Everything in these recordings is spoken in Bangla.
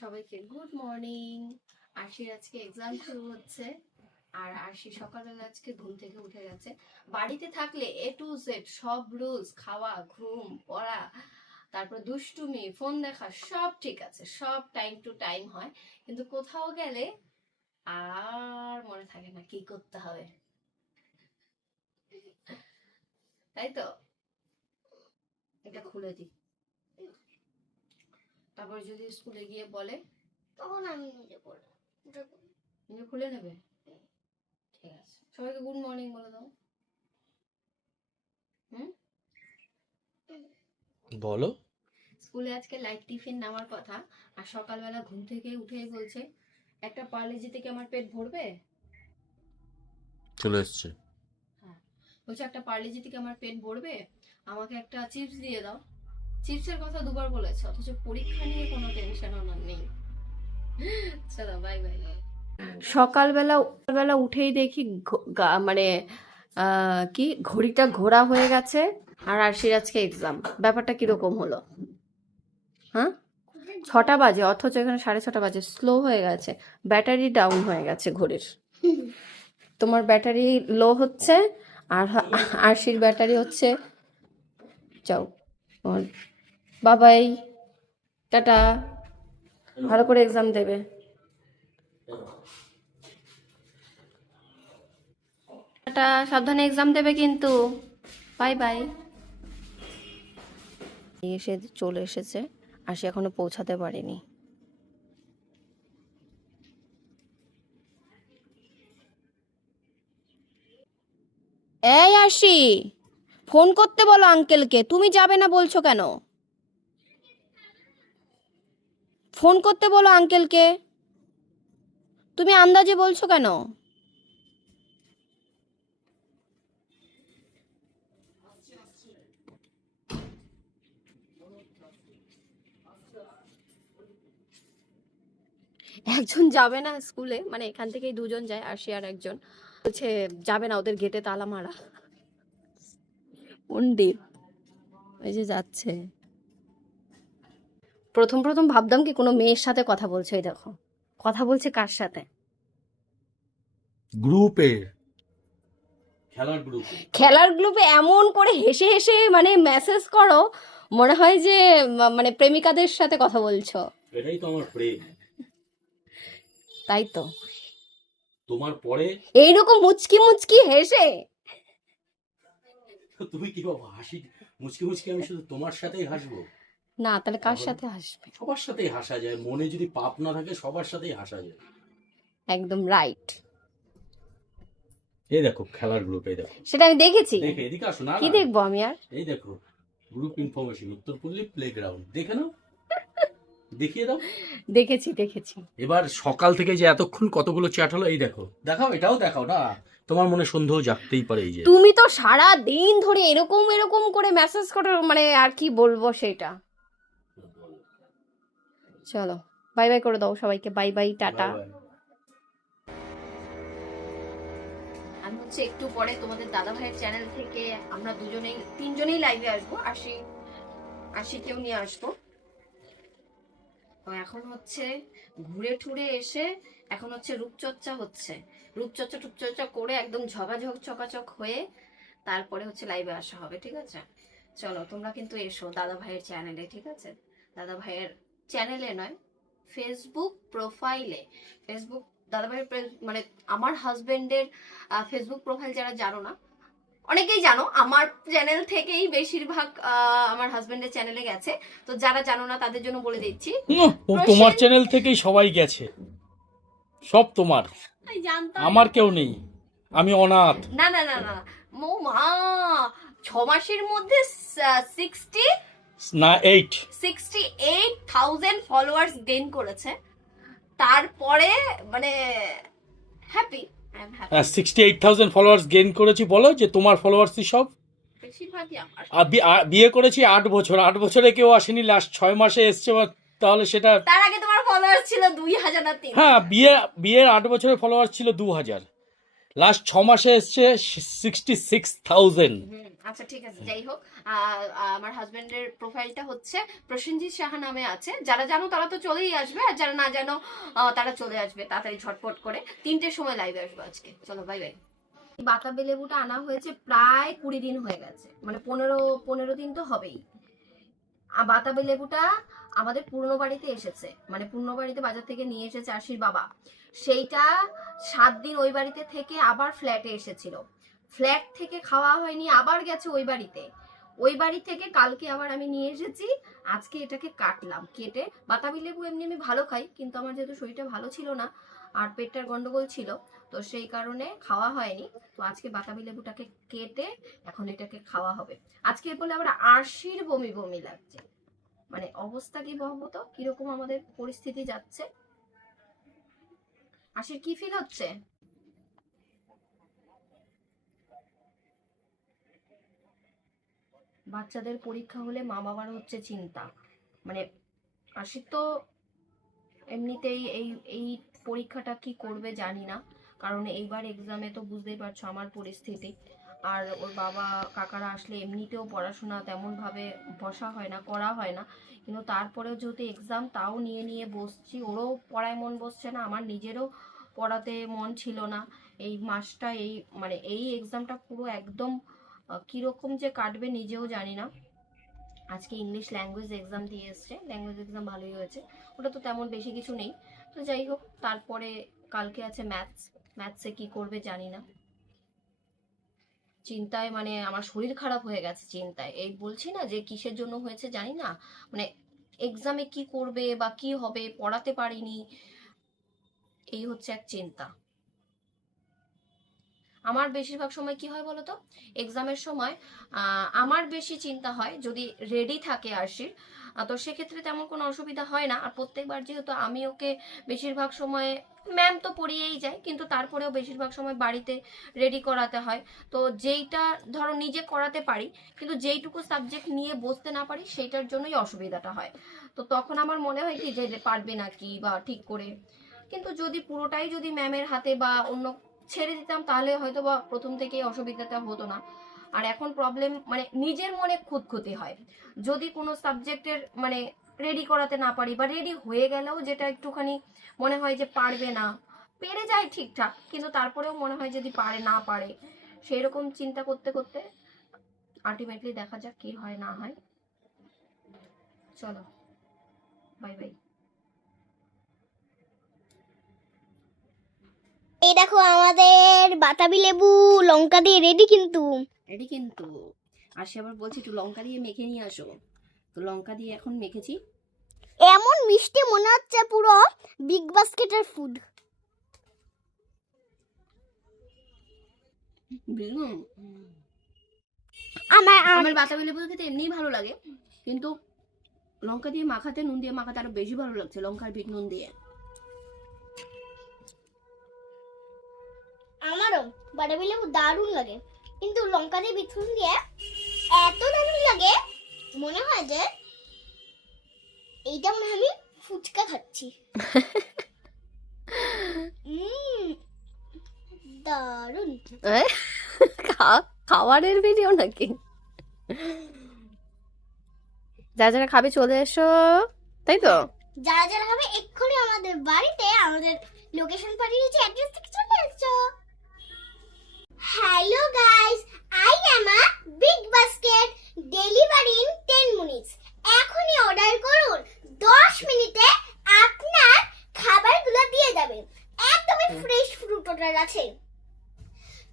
সবাইকে গুড মর্নিং। আশির আজকে এক্সাম শুরু হচ্ছে। আর আশি সকালবেলা আজকে ঘুম থেকে উঠে গেছে। বাড়িতে থাকলে এ টু জেড সব রুলস খাওয়া, ঘুম, পড়া, তারপর দুষ্টুমি ফোন দেখা, সব ঠিক আছে। সব টাইম টু টাইম হয়। কিন্তু কোথাও গেলে আর মনে থাকে না কি করতে হবে। তাই তো? এটা খুলে দিই। তারপর যদি স্কুলে গিয়ে বলে? তখন আমি নিজে করব নিজে খুলে নেবে? ঠিক আছে। সবাইকে গুড মর্নিং বলে দাও। হুম? বলো। স্কুলে আজকে লাইট টিফিন নেওয়ার কথা আর সকালবেলা ঘুম থেকে উঠেই বলছে একটা পার্লেজি থেকে আমার পেট ভরবে? চলে এসছে। বলছে একটা পার্লেজি থেকে আমার পেট ভরবে? আমাকে একটা চিপস দিয়ে দাও। চিপসের কথা দুবার বলেছে, অথচ পরীক্ষা নিয়ে কোনো টেনশন ওনার নেই। চলো বাই বাই সকালবেলা সকালবেলা উঠেই দেখি মানে কি, ঘড়িটা ঘোরা হয়ে গেছে, আর আরশির আজকে এক্সাম ব্যাপারটা কীরকম হলো? হ্যাঁ? ছটা বাজে, অথচ এখানে সাড়ে ছটা বাজে স্লো হয়ে গেছে। ব্যাটারি ডাউন হয়ে গেছে ঘড়ির। তোমার ব্যাটারি লো হচ্ছে, আর আরশির ব্যাটারি হচ্ছে, যাও বাবাই, টাটা। ভালো করে এক্সাম দেবে। টাটা, সাবধানে এক্সাম দেবে কিন্তু। বাই বাই এসে চলে এসেছে, আর সে এখনও পৌঁছাতে পারেনি। এই আসি ফোন করতে বলো আঙ্কেলকে তুমি যাবে না বলছো কেন? ফোন করতে বলো আঙ্কেলকে। তুমি আন্দাজে বলছো কেন? একজন যাবে না স্কুলে মানে এখান থেকেই দুজন যায় আর সে আর একজন। বলছে যাবে না ওদের গেটে তালা মারা। পণ্ডিত ওই যে যাচ্ছে। প্রথম প্রথম ভাবতাম কি কোনো মেয়ের সাথে কথা বলছে ওই দেখো? কথা বলছে কার সাথে? গ্রুপের খেলার গ্রুপে। খেলার গ্রুপে এমন করে হেসে হেসে মানে মেসেজ করো মনে হয় যে মানে প্রেমিকাদের সাথে কথা বলছো। এটাই তো আমার প্রেম। তাই তো। তোমার পরে? এইরকম মুচকি মুচকি হেসে? তুমি কি বাবা হাসি মুচকি মুচকি আমি শুধু তোমার সাথেই হাসবো? না তাহলে কার সাথে হাসবে? সবার সাথেই হাসা যায়। মনে যদি পাপ না থাকে সবার সাথেই হাসা যায়। একদম রাইট এই দেখো খেলার গ্রুপ এই দেখো। সেটা আমি দেখেছি। দেখে এদিকে আসো না কি দেখব আমি আর? এই দেখো গ্রুপ ইনফরমেশন উত্তরপল্লী প্লেগ্রাউন্ড দেখে নাও। দেখিয়ে দাও। দেখেছি দেখেছি। এবার সকাল থেকে যে এতক্ষণ কতগুলো চ্যাট হলো এই দেখো। দেখাও এটাও দেখাও না। তোমার মনে সন্দেহ জাগতেই পারে এই যে। তুমি তো সারা দিন ধরে এরকম এরকম করে মেসেজ করো মানে আর কি বলব সেটা? চলো বাই বাই করে দাও সবাইকে বাই বাই টাটা. আমি হচ্ছে একটু পরে তোমাদের দাদা ভাইয়ের চ্যানেল থেকে আমরা দুজনেই তিনজনেই লাইভে আসব আশি আশিকেও নিয়ে আসব। তো এখন হচ্ছে ঘুরে ঠুরে এসে এখন হচ্ছে রূপচর্চা হচ্ছে। রূপচর্চা টুপচর্চা করে একদম ঝগাঝগ চকাচক হয়ে তারপরে হচ্ছে লাইভে আসা হবে ঠিক আছে? চলো তোমরা কিন্তু এসো দাদা ভাইয়ের চ্যানেলে ঠিক আছে? দাদা ভাইয়ের চ্যানেলে নয় ফেসবুক প্রোফাইলে ফেসবুক দাদা ভাইয়ের মানে আমার হাজবেন্ডের ফেসবুক প্রোফাইল যারা জানো না অনেকেই জানো আমার চ্যানেল থেকেই বেশিরভাগ আমার হাজবেন্ডের চ্যানেলে গেছে। তো যারা জানো না তাদের জন্য বলে দিচ্ছি। তোমার চ্যানেল থেকেই সবাই গেছে। সব তোমার। আমার কেউ নেই। আমি অনাথ। না না না না মো মা ছ মাসের মধ্যে সিক্সটি না eight sixty eight thousand followers gain করেছে। তারপরে মানে happy I sixty eight thousand followers gain করেছি বলো যে তোমার ফলোয়ার্সই সব। বিয়ে করেছি আট বছর। আট বছরে কেউ আসেনি লাস্ট ছয় মাসে এসছে তাহলে সেটা তার আগে তোমার ফলোয়ার্স ছিল দুই হাজার হ্যাঁ বিয়ে বিয়ের আট বছরের ফলোয়ার্স ছিল দু হাজার। লাস্ট ছ মাসে এসছে সিক্সটি সিক্স থাউজেন্ড আচ্ছা ঠিক আছে যাই হোক। আমার হাজবেন্ডের প্রোফাইলটা হচ্ছে প্রসেনজিৎ সাহা নামে আছে। যারা জানো তারা তো চলেই আসবে আর যারা না জানো আহ, তারা চলে আসবে তাড়াতাড়ি ঝটপট করে। তিনটের সময় লাইভে আসবে আজকে। চলো বাই বাই বাতাবি লেবুটা আনা হয়েছে প্রায় কুড়ি দিন হয়ে গেছে। মানে পনেরো পনেরো দিন তো হবেই। বাতাবি লেবুটা আমাদের পুরনো বাড়িতে এসেছে। মানে পুরনো বাড়িতে বাজার থেকে নিয়ে এসেছে আশির বাবা। সেইটা সাত দিন ওই বাড়িতে থেকে আবার ফ্ল্যাটে এসেছিল। ফ্ল্যাট থেকে খাওয়া হয়নি, আবার গেছে ওই বাড়িতে। ওই বাড়ি থেকে কালকে আবার আমি নিয়ে এসেছি, আজকে এটাকে কাটলাম। কেটে বাতাবি লেবু এমনি আমি ভালো খাই, কিন্তু আমার যেহেতু শরীরটা ভালো ছিল না আর পেটটার গন্ডগোল ছিল, তো সেই কারণে খাওয়া হয়নি। তো আজকে বাতাবি লেবুটাকে কেটে এখন এটাকে খাওয়া হবে। আজকে বলে আবার আরশির বমি বমি লাগছে। মানে অবস্থা কি বলব কীরকম আমাদের পরিস্থিতি যাচ্ছে? আশির কি ফিল হচ্ছে? বাচ্চাদের পরীক্ষা হলে মা বাবার হচ্ছে চিন্তা। মানে আশির তো এমনিতেই এই এই পরীক্ষাটা কি করবে জানি না। কারণ এইবার এক্সামে তো বুঝতেই পারছ আমার পরিস্থিতি। আর ওর বাবা, কাকারা আসলে এমনিতেও পড়াশোনা তেমনভাবে বসা হয় না, করা হয় না। কিন্তু তারপরেও যেহেতু এক্সাম তাও নিয়ে নিয়ে বসছি। ওরও পড়ায় মন বসছে না, আমার নিজেরও পড়াতে মন ছিল না। এই মাসটা, এই মানে এই এক্সামটা পুরো একদম কীরকম যে কাটবে নিজেও জানি না। আজকে ইংলিশ ল্যাঙ্গুয়েজ এক্সাম দিয়ে এসছে। ল্যাঙ্গুয়েজ এক্সাম ভালোই হয়েছে। ওটা তো তেমন বেশি কিছু নেই। তো যাই হোক তারপরে কালকে আছে ম্যাথস ম্যাথসে কি করবে জানি না। চিন্তায় মানে আমার শরীর খারাপ হয়ে গেছে চিন্তায়। এই বলছি না যে কিসের জন্য হয়েছে জানি না। মানে এক্সামে কি করবে বা কি হবে পড়াতে পারিনি। এই হচ্ছে এক চিন্তা। আমার বেশিরভাগ সময় কি হয় বলতো? এক্সামের সময় আমার বেশি চিন্তা হয় যদি রেডি থাকে আরশির তো সেক্ষেত্রে তেমন কোনো অসুবিধা হয় না। আর প্রত্যেকবার যেহেতু আমি ওকে বেশিরভাগ সময় ম্যাম তো পড়িয়েই যায়, কিন্তু তারপরেও বেশিরভাগ সময় বাড়িতে রেডি করাতে হয়। তো যেইটা ধরো নিজে করাতে পারি, কিন্তু যেইটুকু সাবজেক্ট নিয়ে বসতে না পারি, সেইটার জন্যই অসুবিধাটা হয়। তো তখন আমার মনে হয় কি যে পারবে না কি বা ঠিক করে। কিন্তু যদি পুরোটাই যদি ম্যামের হাতে বা অন্য ছেড়ে দিতাম, তাহলে হয়তো বা প্রথম থেকেই অসুবিধাটা হতো না। আর এখন প্রবলেম মানে নিজের মনে খুঁতখুঁতি হয়। যদি কোনো সাবজেক্টের মানে রেডি করাতে না পারি বা রেডি হয়ে গেলেও যেটা একটুখানি মনে হয় যে পারবে না, পেরে যায় ঠিকঠাক, কিন্তু তারপরেও মনে হয় যদি পারে না পারে সেই রকম চিন্তা করতে করতে আলটিমেটলি দেখা যাক কি হয় না হয়। চলো বাই বাই এই দেখো আমাদের বাতাবি লেবু লঙ্কা দিয়ে রেডি কিন্তু। রেডি কিন্তু। আর সে আবার বলছি একটু লঙ্কা দিয়ে মেখে নিয়ে আসো। তো লঙ্কা দিয়ে এখন মেখেছি। এমন মিষ্টি মনে হচ্ছে পুরো বিগ বাস্কেটের ফুড আমার আমার বাতাবি লেবু খেতে এমনিই ভালো লাগে। কিন্তু লঙ্কা দিয়ে মাখাতে নুন দিয়ে মাখাতে আরও বেশি ভালো লাগছে লঙ্কার বিট নুন দিয়ে। আমারও বাতাবি লেবু দারুণ লাগে। কিন্তু লঙ্কা দিয়ে বিছুন দিয়ে এত দারুণ লাগে মনে হয় যে এইটা মনে হয় আমি ফুচকা খাচ্ছি। দারুণ। খাবারের ভিডিও নাকি? যা যারা খাবে চলে এসো তাই তো? যারা যারা হবে এক্ষুনি আমাদের বাড়িতে আমাদের লোকেশন পাঠিয়ে দিয়েছি অ্যাড্রেস থেকে চলে এসছো hello guys, I am a big basket delivery in 10 minutes. এখনই অর্ডার করুন। 10 মিনিটে আপনার খাবারগুলো দিয়ে যাবে। একদমই ফ্রেশ ফ্রুট অর্ডার আছে।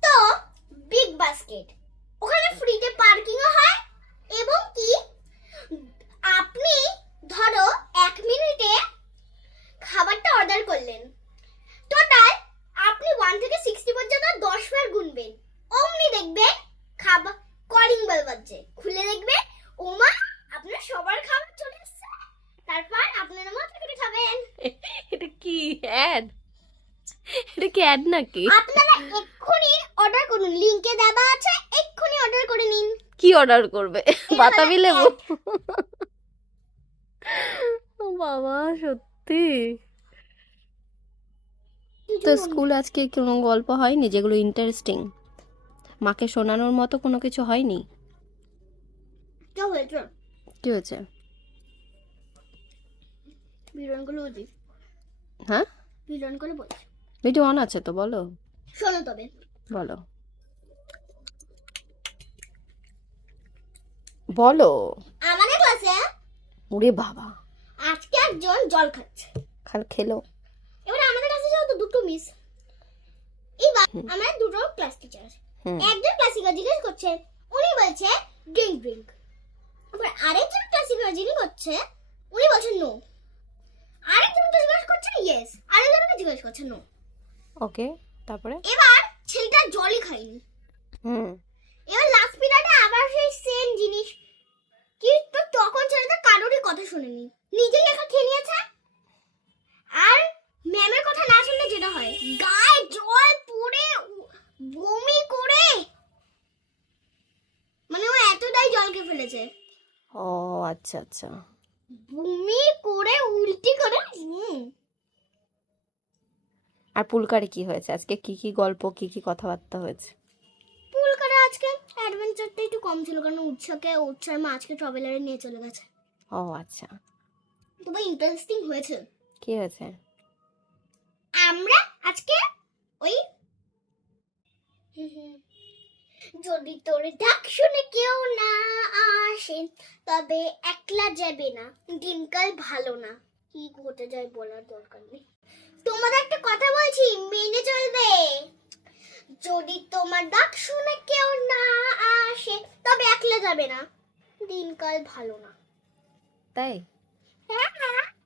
তো বিগ বাস্কেট ওখানে ফ্রিতে পার্কিংও হয় এবং কি আপনি ধরো এক মিনিটে খাবারটা অর্ডার করলেন টোটাল আপনি ওয়ান থেকে সিক্সটি পর্যন্ত দশ বার গুনবেন অমনি দেখবেন খাবার কলিং বেল বাজছে খুলে দেখবেন ওমা আপনার সবার খাবার চলে এসেছে তারপর আপনার মতো করে খাবেন এটা কি অ্যাড এটা কি অ্যাড নাকি? আপনারা এক্ষুনি অর্ডার করুন। লিংকে দেওয়া আছে এক্ষুনি অর্ডার করে নিন। কি অর্ডার করবে? বাতাবি লেবু? ও বাবা সত্যি? তো স্কুল আজকে কোনো গল্প হয়নি যেগুলো ইন্টারেস্টিং মাকে শোনানোর মতো কোনো কিছু হয়নি? কি হয়েছে? বিরনগুলো হ্যাঁ? বিরনগুলো বলছি ভিডিও অন আছে তো বলো। শোনো তবে। বলো। বলো। আমাদের ক্লাসে ওরে বাবা। আজকে একজন জল খাচ্ছে। খাল খেলো। এবার আমাদের কাছে যেহেতু দুটো মিস এবার হুম। আমার দুটো ক্লাস টিচার একজন ক্লাসিকাল জিজ্ঞেস করছে উনি বলছে ড্রিঙ্ক ড্রিঙ্ক এবার আরেকজন ক্লাসিকাল যিনি করছে উনি বলছেন নো আরেকজনকে জিজ্ঞেস করছে ইয়েস আরেকজনকে জিজ্ঞেস করছে নো ওকে তারপরে? এবার ছেলেটা জলই খায়নি। হুম। এবার লাস্ট পিরিয়ডে আবার সেই সেম জিনিস। কিন্তু তখন ছেলেটা কারোরই কথা শুনেনি। নিজেই একা খেয়ে নিয়েছে। আর ম্যামের কথা না শুনলে যেটা হয়? গায়ে জল পড়ে বমি করে। মানে ও এতটাই জলকে ফেলেছে। ও আচ্ছা আচ্ছা। বমি করে উল্টি করে হুম। আর পুলকারে কি হয়েছে? আজকে কি কি গল্প কি কি কথাবার্তা হয়েছে? পুল করে আজকে অ্যাডভেঞ্চারটা একটু কম ছিল কারণ উৎসকে উৎসর মা আজকে ট্রাভেলারে নিয়ে চলে গেছে। ও আচ্ছা। তবে ইন্টারেস্টিং হয়েছে। কি হয়েছে? আমরা আজকে ওই যদি তোর ডাক শুনে কেউ না আসে তবে একলা যাবে না। দিনকাল ভালো না। কি ঘটে যায় বলার দরকার নেই। তোমাদের একটা কথা বলছি মেনে চলবে। যদি তোমার ডাক শুনে কেউ না আসে তবে একলে যাবে না। দিনকাল ভালো না। তাই? হ্যাঁ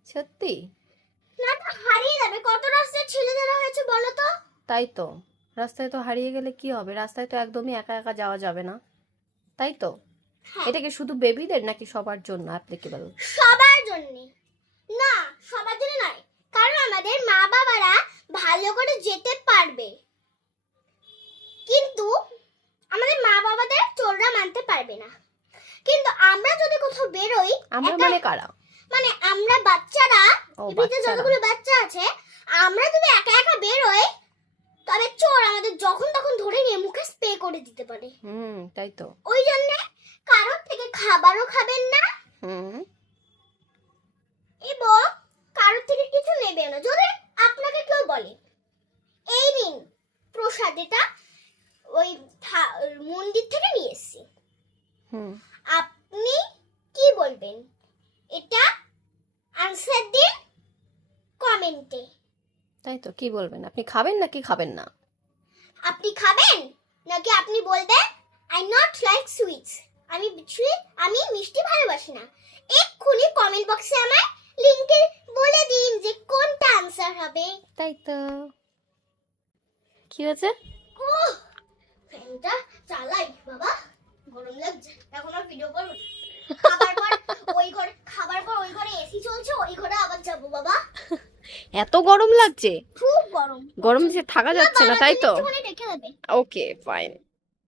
সত্যি? না তো হারিয়ে যাবে। কত রাস্তায় ছেলে ধরা হয়েছে বলো তো? তাই তো। রাস্তায় তো হারিয়ে গেলে কি হবে? রাস্তায় তো একদমই একা একা যাওয়া যাবে না। তাই তো? হ্যাঁ। এটা কি শুধু বেবিদের নাকি সবার জন্য অ্যাপ্লিকেবল সবার জন্য। না সবার জন্য নয়। কারণ আমাদের মা বাবারা ভালো করে যেতে পারবে। কিন্তু আমাদের মা বাবাদের চোররা মানতে পারবে না। কিন্তু আমরা যদি কোথাও বেরোই আমরা মানে কারা? মানে আমরা বাচ্চারা বাচ্চারা। যতগুলো বাচ্চা আছে আমরা যদি একা একা বেরোই তবে চোর আমাদের যখন তখন ধরে নিয়ে মুখে স্প্রে করে দিতে পারে। হুম তাই তো। ওই জন্য কারোর থেকে খাবারও খাবেন না। হুম। এবং কারোর থেকে কিছু নেবে না। যদি আপনাকে কেউ বলে এই নিন প্রসাদ এটা ওই মন্দির থেকে নিয়ে এসেছি। আপনি কি বলবেন? এটা আনসার দিন কমেন্টে তাই তো কি বলবেন? আপনি খাবেন নাকি খাবেন না? আপনি খাবেন? নাকি আপনি বলবেন আই নট লাইক সুইটস আমি আমি মিষ্টি ভালোবাসি না। এক্ষুনি কমেন্ট বক্সে আমায় লিংকে বলে দিন যে কোনটা আনসার হবে? তাই তো। কি হয়েছে? ফ্যানটা চালাই বাবা। গরম লাগছে এখন আর ভিডিও করব না। খাবার পর ওই ঘরে খাবার পর ওই ঘরে এসি চলছে ওই ঘরে আবার যাব বাবা। এত গরম লাগছে? খুব গরম। গরম যে থাকা যাচ্ছে না তাই তো? Okay fine